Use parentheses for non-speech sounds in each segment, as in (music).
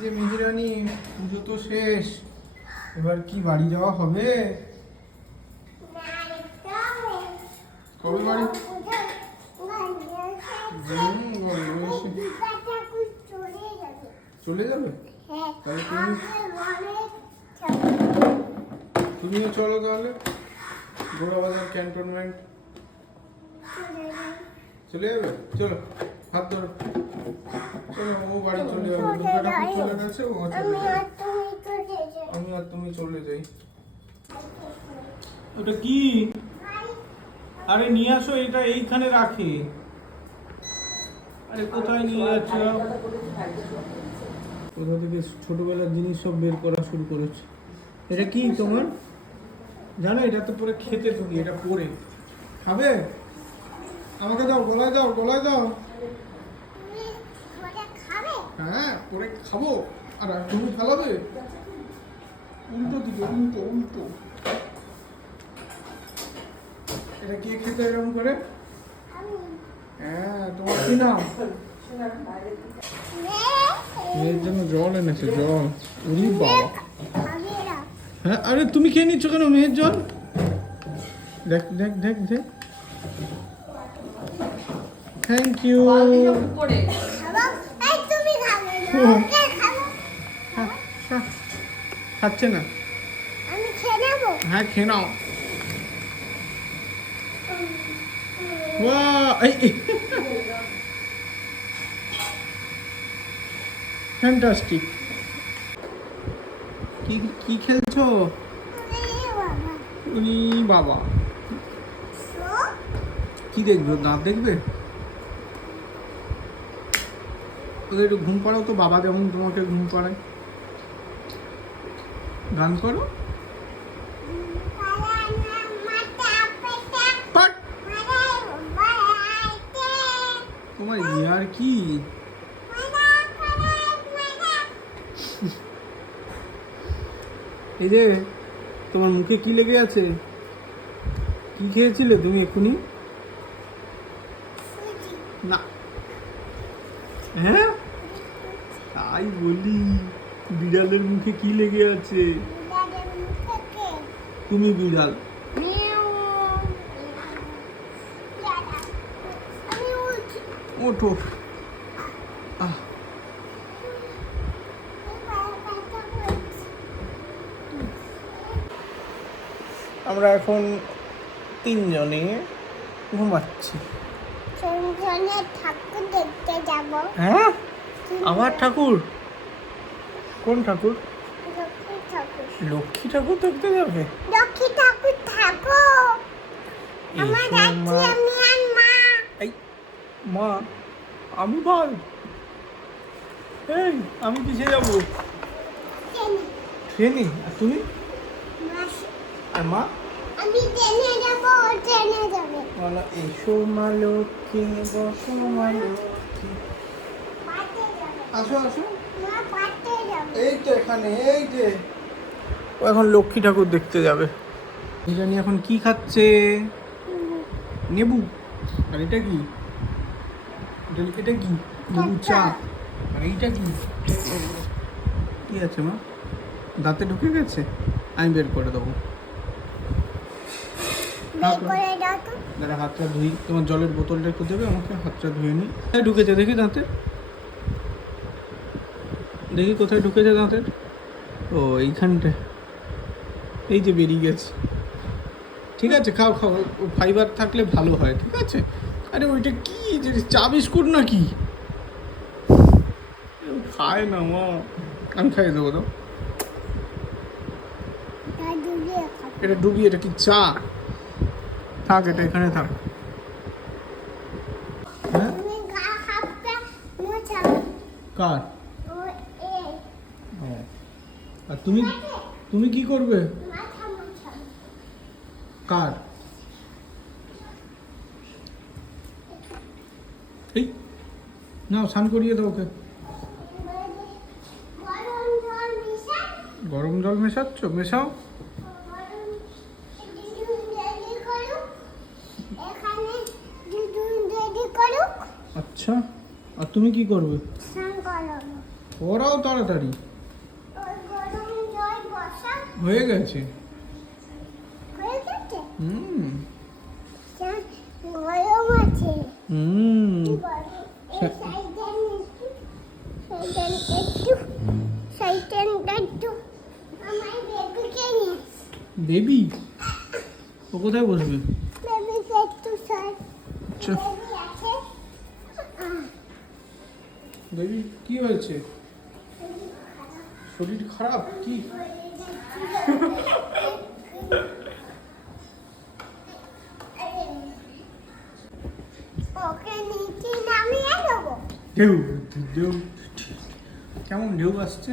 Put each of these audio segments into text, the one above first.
যে মেহিরানি, পুজো তো শেষ। এবার কি বাড়ি যাওয়া হবে? কবে বাড়ি? চলে যাবে? তাহলে তুমি তুমিও চলো তাহলে। গোড়া বাজার ক্যান্টনমেন্ট। চলে যাবে? চলো। হাত ধরো। চলো ও বাড়ি চলে যাবে দুর্গা চলে গেছে ও চলে যাবে। আমি আর তুমি চলে যাই। ওটা কি? আরে নিয়ে আসো এটা এইখানে রাখে। আরে কোথায় নিয়ে যাচ্ছ? কোথা থেকে ছোটবেলার জিনিস সব বের করা শুরু করেছে। এটা কি তোমার? জানো এটা তো পরে খেতে তুমি এটা পরে। খাবে? আমাকে দাও গলায় দাও গলায় দাও। হ্যাঁ পরে খাব। আর তুমি ফেলাবে উল্টো দিকে উল্টো উল্টো। এটা কে খেতে এরকম করে? হ্যাঁ তোমার কি নাম? এর জন্য জল এনেছে জল। উনি বাবা। হ্যাঁ আরে তুমি খেয়ে নিচ্ছ কেন মেয়ের জল? দেখ দেখ দেখ দেখ। থ্যাংক ইউ খাচ্ছে না। হ্যাঁ খেয়ে নাও। ফ্যান্টাস্টিক কি কি খেলছো? উনি বাবা। কি দেখবে? দাঁত দেখবে? ওদের একটু ঘুম পাড়াও তো, বাবা যেমন তোমাকে ঘুম পাড়ায় গান করো। তোমার ইয়ার কি? এই যে, তোমার মুখে কি লেগে আছে? কি খেয়েছিলে তুমি এক্ষুনি না হ্যাঁ? তাই বলি, বিড়ালের মুখে কি লেগে আছে? তুমি বিড়াল। ওঠো। আহ। আমরা এখন তিনজনে ঘুমাচ্ছি। ঠাকুর দেখতে যাব। হ্যাঁ? আমার ঠাকুর? কোন ঠাকুর? লক্ষ্মী ঠাকুর। দেখতে যাবে? লক্ষ্মী ঠাকুর থাকো। আমার আমি আর মা। এই মা আমি বল। এই আমি কিসে যাব? ট্রেনে। আর তুমি? আর মা? আমি ট্রেনে যাব ও ট্রেনে যাবে বলো এসো মা লক্ষ্মী বসো মা লক্ষ্মী। আসো আসো। এই তো এখানে এই যে। ও এখন লক্ষ্মী ঠাকুর দেখতে যাবে। জানি এখন কি খাচ্ছে? নেবু। আর এটা কি? এটা- কি? চা। আর এইটা কি? কি আছে মা? দাঁতে ঢুকে গেছে? আমি বের করে দেবো। দাঁড়া হাতটা ধুই। তোমার জলের বোতলটা একটু দেবে আমাকে? হাতটা ধুয়ে নিই। ঢুকেছে দেখি দাঁতে। দেখি কোথায় ঢুকেছে দাঁতের ও এইখানটা। এই যে বেরিয়ে গেছে। ঠিক আছে খাও খাও। ফাইবার থাকলে ভালো হয় ঠিক আছে? আরে ওইটা কি যে চা বিস্কুট নাকি? এরম খায় না মা। আমি খাইয়ে দেবো তো এটা ডুবি এটা কি চা? থাক এটা এখানে থাক। হ্যাঁ? কার। আর তুমি তুমি কি করবে? কার? এই নাও স্নান করিয়ে দাও ওকে। গরম জল মেশাচ্ছ? মেশাও গরম দুধ রেডি করো এখানে দুধ রেডি করো আচ্ছা আর তুমি কি করবে? ওরাও তাড়াতাড়ি। হয়ে গেছে। হুম। হুম। বেবি? ও কোথায় বসবে? আচ্ছা বেবি আছে আহ, বেবি কি হয়েছে? শরীর খারাপ কি? ঢেউ ঢেউ কেমন ঢেউ আসছে?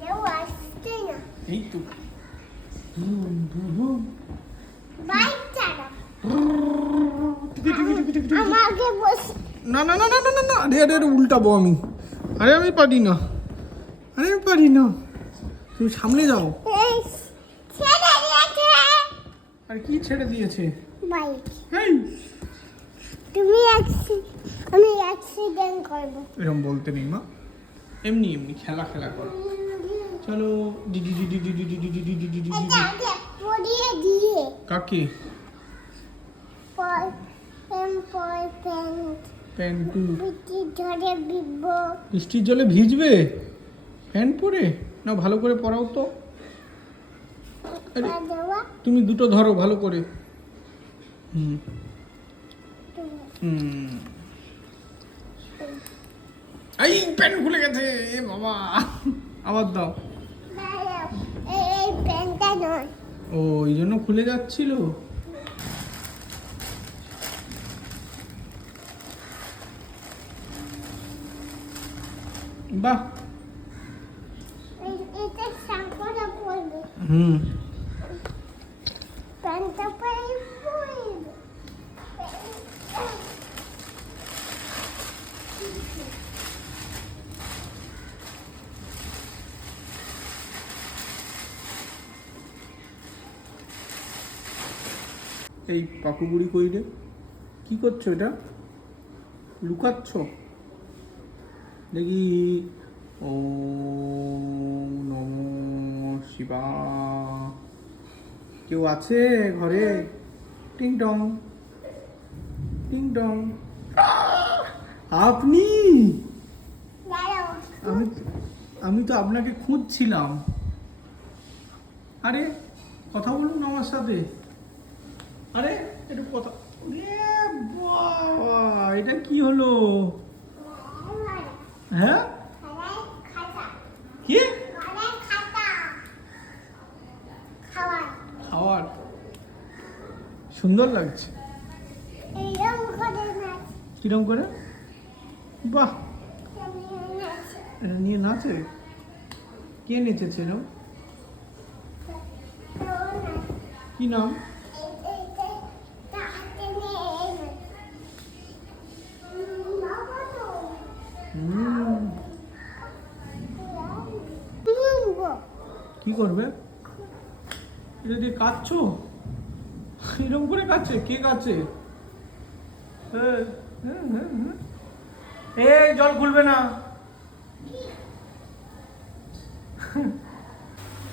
কেউ আসছে না। এই তো। না না না না না না না আরে আরে আরে উল্টাবো আমি। আরে আমি পারি না আরে আমি পারি না তুমি সামনে যাও আর কি ছেড়ে দিয়েছে বাইক তুমি আমি অ্যাক্সিডেন্ট করব এরকম বলতে নেই মা এমনি এমনি খেলা খেলা করো চলো ডিডি ডিডি ডিডি ডিডি ডিডি ডিডি এটা পড়িয়ে দিয়ে কাকে পর পেন পেন প্যান্টু বৃষ্টির জলে ভিজবে? প্যান্ট পরে? না ভালো করে পরাও তো। তুমি দুটো ধরো ভালো করে। হুম। হুম। এই প্যান্ট খুলে গেছে। এ বাবা আবার দাও। এই নয়। ও এই জন্য খুলে যাচ্ছিল? বাহ। হুম। এই পাপু বুড়ি কই কি করছ এটা? লুকাচ্ছ? দেখি। ও নম শিবা কেউ আছে ঘরে? টিং টং। টিং টং। আপনি? আমি আমি তো আপনাকে খুঁজছিলাম। আরে, কথা বলুন আমার সাথে। আরে, একটু কথা এটা কি হলো? হ্যাঁ? কি? খাওয়ার। সুন্দর লাগছে। কিরম করে? বাহ। এটা নিয়ে নাচে? কে নেচেছে এরম? কি নাম? কি করবে? যদি দিয়ে কাটছো এরকম করে কাচ্ছে কে কাঁদছে? হ্যাঁ, হ্যাঁ, হ্যাঁ। এই জল খুলবে না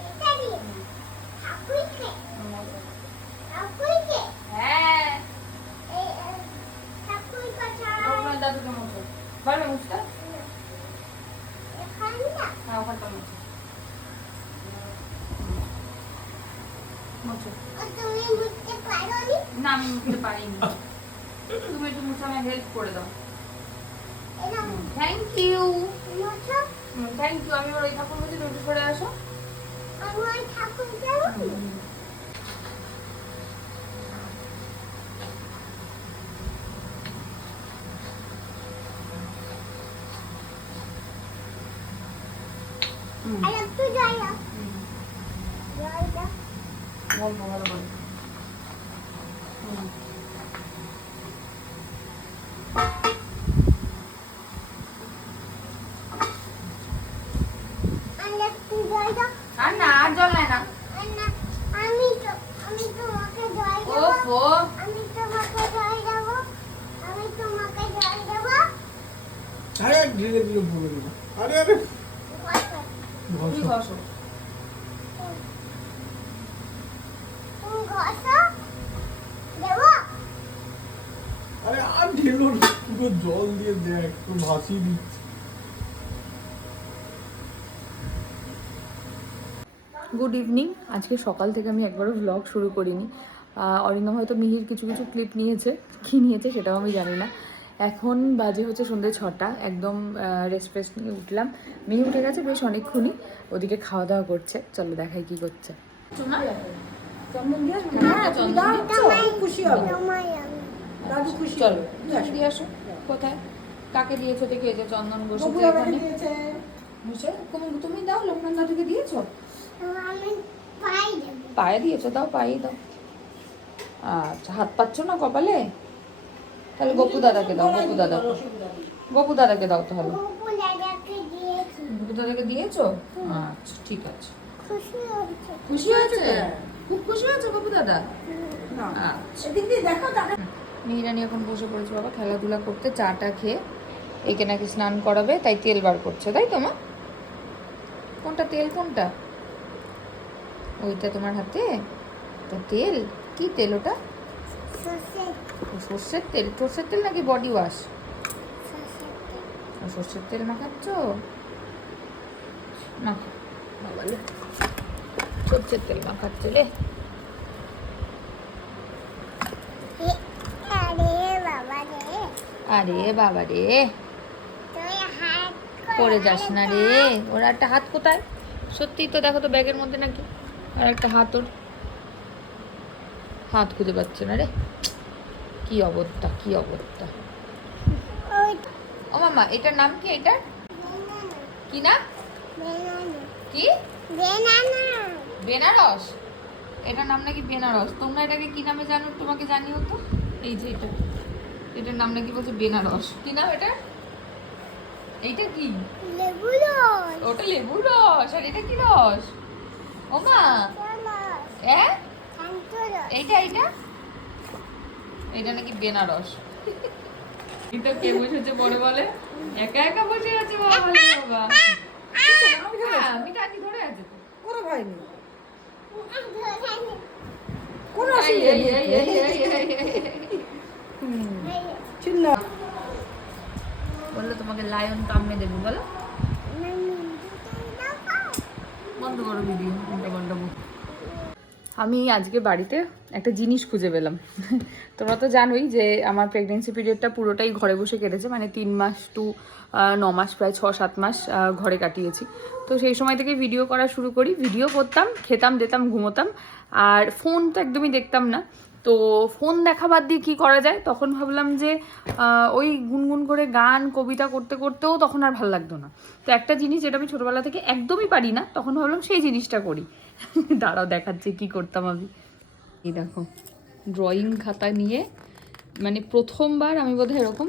এটা দিয়ে ঠাকুরকে ঠাকুরকে হ্যাঁ এই এই, ঠাকুর কথা রঘুনাথ দাদুকে মুছো ভালো মুছতে এখানে না হ্যাঁ ওখানটা মুছো মুছো ও তুমি বুঝতে পারো নি আমি মুছতে পারিনি। তুমি একটু মুছো আমায় হেল্প করে দাও। থ্যাংক ইউ মুছো থ্যাংক ইউ আমি এবার ওই ঠাকুর আসো। ঠাকুর যাব। আর একটু জল দাও আর না আর জল নেয় না আর না আমি তো আমি তোমাকে জল দেবো ওফো আমি তোমাকে জল দেবো আমি তোমাকে আরে ভরে আরে। আরে ঘষো। আরে আর ঢেলো পুরো জল দিয়ে দেখ ভাসিয়ে দিচ্ছে। গুড ইভিনিং আজকে সকাল থেকে আমি একবারও ভ্লগ শুরু করিনি। অরিন্দম হয়তো মিহির কিছু কিছু ক্লিপ নিয়েছে। কী নিয়েছে সেটাও আমি জানি না। এখন বাজে হচ্ছে সন্ধ্যে ছটা একদম রেস্ট ফ্রেস্ট নিয়ে উঠলাম। মেয়ে উঠে গেছে বেশ অনেকক্ষণই ওদিকে খাওয়া দাওয়া করছে। চলো দেখাই কি করছে। কোথায়? কাকে দিয়েছ দেখে এই যে চন্দন বসেছে তুমি দাও লোকনাথ দাদুকে দিয়েছ? আমি পাই দেবো। পায়ে দিয়েছ? দাও পায়ে দাও। আচ্ছা হাত পাচ্ছ না কপালে? তাহলে গপু দাদাকে দাও, গপু দাদা। গপু দাদাকে দাও তাহলে। গপু দাদাকে দিয়েছি? আচ্ছা ঠিক আছে। খুশি হয়েছে? খুব খুশি হয়েছে গপু দাদা? না আচ্ছা। মিহিরানি এখন বসে পড়েছে বাবা, খেলাধুলা করতে, চাটা খেয়ে একে নাকি স্নান করাবে, তাই তেল বার করছে, তাই তো মা? কোনটা তেল, কোনটা? ওইটা তোমার হাতে? তো তেল? কি তেল ওটা? সর্ষের তেল সর্ষের তেল নাকি বডি ওয়াশ? সর্ষের তেল। মাখাচ্ছ? মাখো বাবালে সর্ষের তেল মাখাচ্ছে রে। আরে বাবা রে। আরে বাবা রে। তুই পড়ে যাস না রে। ওর একটা হাত কোথায়? সত্যিই তো দেখো তো ব্যাগের মধ্যে নাকি। আর একটা হাত ওর। হাত খুঁজে পাচ্ছে না রে। কি অবস্থা কি অবস্থা? ও মামা এটার নাম কি এটার? কি না কি? বেনারস। এটার নাম নাকি বেনারস। তোমরা এটাকে কি নামে জানো তোমাকে জানিও তো? এই যে এটা। এটার নাম নাকি বলছে বেনারস। কি নাম এটা এইটা কি? লেবু রস ওটা লেবুর রস আর এটা কি রস? ও মা রস। এ শান্ত রস। এইটা এইটা? এটা নাকি বেনারস। এটা কে বসেছে বড় বলে? একা একা বসে আছে বাবা বাবা। হ্যাঁ, আমি টানি ধরে আছে। কোনো ভয় নেই। কোনো অসুবিধা নেই। বলল তোমাকে লায়ন কামড়ে দেবো বলো। বন্ধ করো ভিডিও উল্টো পাল্টা আমি আজকে বাড়িতে একটা জিনিস খুঁজে পেলাম। তোমরা তো জানোই যে আমার প্রেগনেন্সি পিরিয়ডটা পুরোটাই ঘরে বসে কেটেছে মানে তিন মাস টু ন মাস, প্রায় ছ সাত মাস ঘরে কাটিয়েছি। তো সেই সময় থেকে ভিডিও করা শুরু করি ভিডিও করতাম, খেতাম, দিতাম, ঘুমোতাম, আর ফোন তো একদমই দেখতাম না। তো ফোন দেখা বাদ দিয়ে কী করা যায়? তখন ভাবলাম যে ওই গুনগুন করে গান, কবিতা করতে করতেও তখন আর ভালো লাগতো না। তো একটা জিনিস যেটা আমি ছোটোবেলা থেকে একদমই পারি না, তখন ভাবলাম সেই জিনিসটা করি। দাঁড়াও, দেখাচ্ছে কি করতাম আমি। এই দেখো ড্রয়িং খাতা নিয়ে মানে প্রথমবার আমি বোধহয় এরকম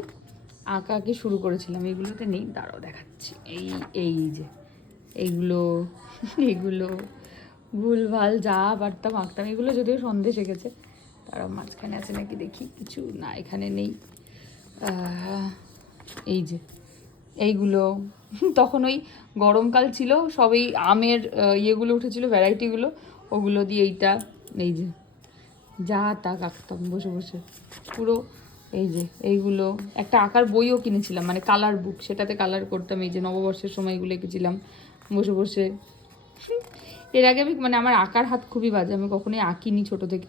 আঁকা আঁকি শুরু করেছিলাম। এগুলোতে নেই, দাঁড়াও, দেখাচ্ছি। এই এই যে, এইগুলো, এগুলো, ভুলভাল যা পারতাম আঁকতাম। এগুলো যদিও সন্দেশ এঁকেছে তারা মাঝখানে আছে নাকি দেখি, কিছু না, এখানে নেই। এই যে এইগুলো। তখন ওই গরমকাল ছিল, সবই আমের ইয়েগুলো উঠেছিল, ভ্যারাইটিগুলো, ওগুলো দিয়ে এইটা, এই যে, যা তা আঁকতাম বসে বসে। পুরো এই যে, এইগুলো, একটা আঁকার বইও কিনেছিলাম মানে কালার বুক সেটাতে কালার করতাম, এই যে নববর্ষের সময় এগুলো এঁকেছিলাম, বসে বসে। এর আগে আমি মানে আমার আঁকার হাত খুবই বাজে, আমি কখনোই আঁকিনি ছোট থেকে।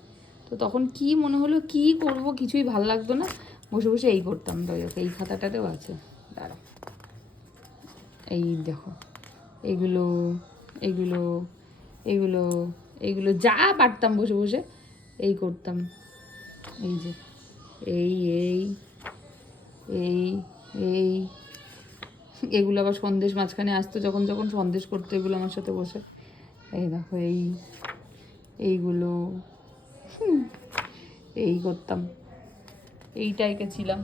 তো তখন কি মনে হলো, কি করব, কিছুই ভালো লাগতো না, বসে বসে এই করতাম এই খাতাটাতেও আছে দাঁড়াও এই দেখো, এগুলো এগুলো এগুলো এগুলো যা পারতাম বসে বসে, এই করতাম। এই যে, এই এই এই এই। এগুলো আবার সন্দেশ মাঝখানে আসতো, যখন যখন সন্দেশ করতো এগুলো আমার সাথে বসে। এই দেখো, এই, এইগুলো এই করতাম। এইটা এঁকেছিলাম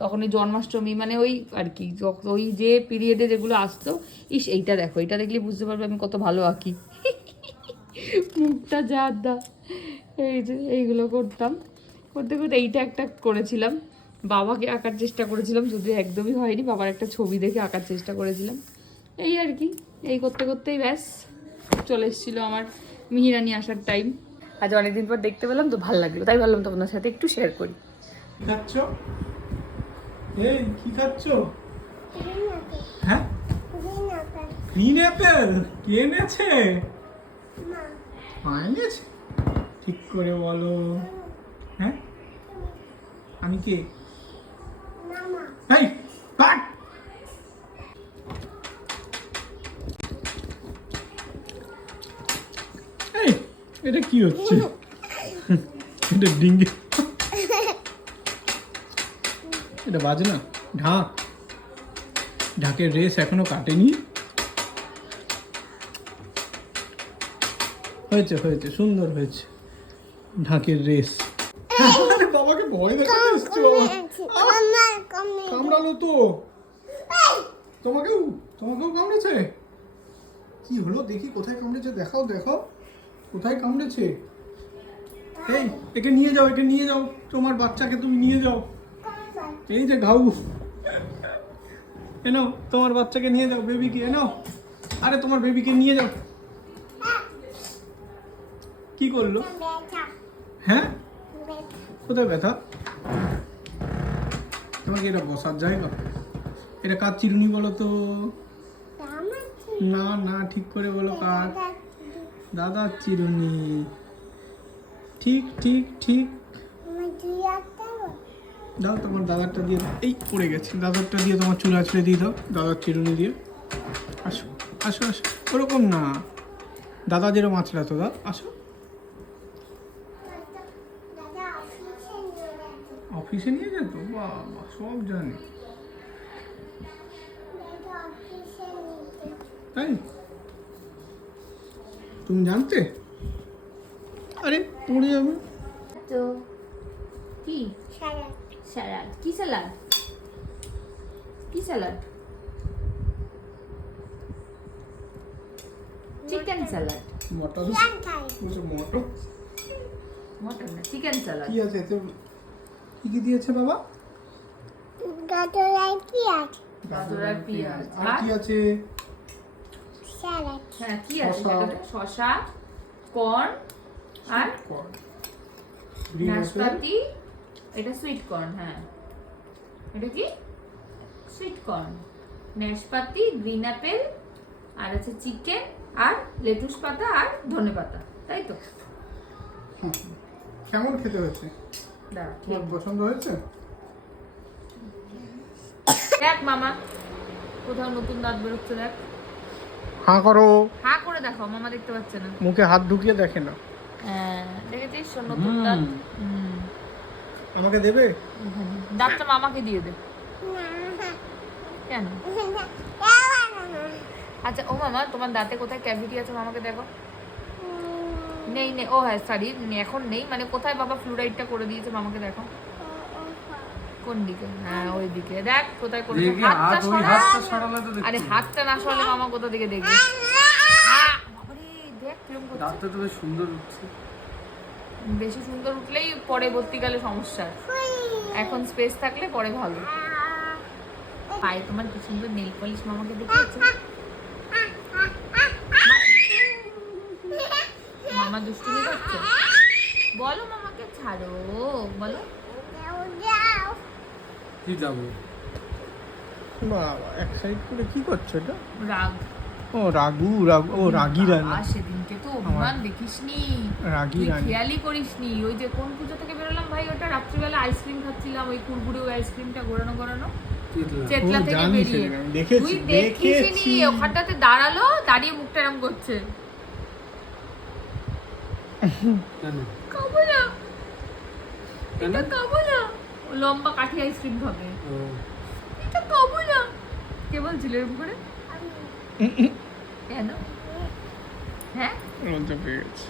তখন ওই জন্মাষ্টমী মানে ওই আর কি ওই যে পিরিয়ডে যেগুলো আসতো, ইস, এইটা দেখো এটা দেখলে বুঝতে পারবে আমি কত ভালো আঁকি। মুখটা যা দা এই যে, এইগুলো করতাম। করতে করতে এইটা একটা করেছিলাম, বাবাকে আঁকার চেষ্টা করেছিলাম, যদিও একদমই হয়নি, বাবার একটা ছবি দেখে আঁকার চেষ্টা করেছিলাম। এই আর কি, এই করতে করতেই ব্যাস, চলে এসেছিল আমার মিহিরানি আসার টাইম আজ অনেকদিন পর দেখতে পেলাম, তো ভালো লাগল, তাই ভাবলাম তোমাদের সাথে একটু শেয়ার করি। এই কি খাচ্ছ? হ্যাঁ? গ্রিন অ্যাপেল কে এনেছে? মা এনেছে? ঠিক করে বলো। হ্যাঁ? আমি কে? এই কাট! এই এটা কি হচ্ছে? (laughs) এটা ডিঙ্গি। এটা বাজে না। ঢাক। ঢাকের রেস এখনও কাটেনি। হয়েছে হয়েছে সুন্দর হয়েছে। ঢাকের রেস। বাবাকে ভয় কামড়ালো তো। তোমাকেও তোমাকেও কামড়েছে? কি হলো? দেখি কোথায় কামড়েছে দেখাও দেখো কোথায় কামড়েছে? এই একে নিয়ে যাও একে নিয়ে যাও। তোমার বাচ্চাকে তুমি নিয়ে যাও। এই যে ঘাউ। এনো তোমার বাচ্চাকে নিয়ে যাও বেবিকে এনো আরে, তোমার বেবিকে নিয়ে যাও। কি করল? হ্যাঁ? কোথায় ব্যথা? তোমাকে এটা বসার জায়গা? এটা কার চিরুনি বলো তো? না না, ঠিক করে বলো কার। দাদার চিরুনি। ঠিক ঠিক ঠিক। দাও তোমার দাদারটা দিয়ে এই পড়ে গেছে। দাদারটা দিয়ে তোমার চুল আছড়ে দিয়ে দাও। দাদার চিরুনি দিয়ে। আসো আসো আসো। ওরকম না। দাদা যেরকম আছড়াতো দাও আসো। অফিসে নিয়ে যাচ্ছে অফিসে নিয়ে যেত? বাবা সব জানে। তাই? তুমি জানতে? আরে পড়ে যাবে। তো কি? সারা স্যালাড। কি স্যালাড? কি স্যালাড? চিকেন স্যালাড জানতাই বলছে মটন? না চিকেন স্যালাড কি আছে এতে? কি কি দিয়েছে বাবা? গাজর কি আছে গাজর আর পেঁয়াজ আর? আর কি আছে? স্যালাড। হ্যাঁ কি আছে শসা। কর্ন আর কর্ন। নাশপাতি এটা সুইট কর্ন হ্যাঁ। এটা কি? সুইট কর্ন নাশপাতি গ্রিন অ্যাপেল আর আছে চিকেন আর লেটুস পাতা আর ধনে পাতা তাই তো? কেমন খেতে হয়েছে? তোমার পছন্দ হয়েছে? দেখ মামা কোথাও নতুন দাঁত বেরোচ্ছে দেখ। হাঁ করো। হা করে দেখো মামা দেখতে পাচ্ছে না। মুখে হাত ঢুকিয়ে দেখে না হ্যাঁ দেখেছিস? নতুন দাঁত। আমাকে দেবে? দাঁতটা মামাকে দিয়ে দে। কেন? আচ্ছা ও মামা তোমার দাঁতে কোথায় ক্যাভিটি আছে মামাকে দেখো। নেই নেই ও হ্যাঁ সরি এখন নেই মানে কোথায় বাবা ফ্লুরাইডটা করে দিয়েছে মামাকে দেখো। কোন দিকে? হ্যাঁ ওই দিকে। দেখ কোথায় করে হাতটা সরা। আরে হাতটা না সরালে মামা কোথা থেকে দেখবে? দেখ কিরম করছে। দাঁতটা তো সুন্দর উঠছে। বেশি সুন্দর উঠলেই পরবর্তীকালে সমস্যা। এখন স্পেস থাকলে পরে ভালো। পায়ে তোমার কি সুন্দর নেল পলিশ মামাকে দেখিয়েছে? মামা দুষ্টুমি করছে? বলো মামাকে ছাড়ো বলো। কি যাব? বাবা এক সাইড করে কি করছ এটা? রাগ। ও রাগু রাগু ও রাগি রানী। আর সেদিনকে তো অভিমান দেখিসনি। রাগি রানী। খেয়ালই করিসনি। ওই যে কোন পুজো থেকে বেরোলাম ভাই ওটা রাত্রিবেলা আইসক্রিম খাচ্ছিলাম ওই কুরকুরে ওই আইসক্রিমটা ঘোরানো ঘোরানো চেতলা। থেকে বেরিয়ে। তুই। ওখানটাতে দাঁড়াল দাঁড়িয়ে মুখটা এরম করছে। কেন? খাব না এটা খাব না লম্বা কাঠি আইসক্রিম খাবে। এটা খাব না কে বলছিল এরকম করে? কেন হ্যাঁ লজ্জা পেয়ে গেছে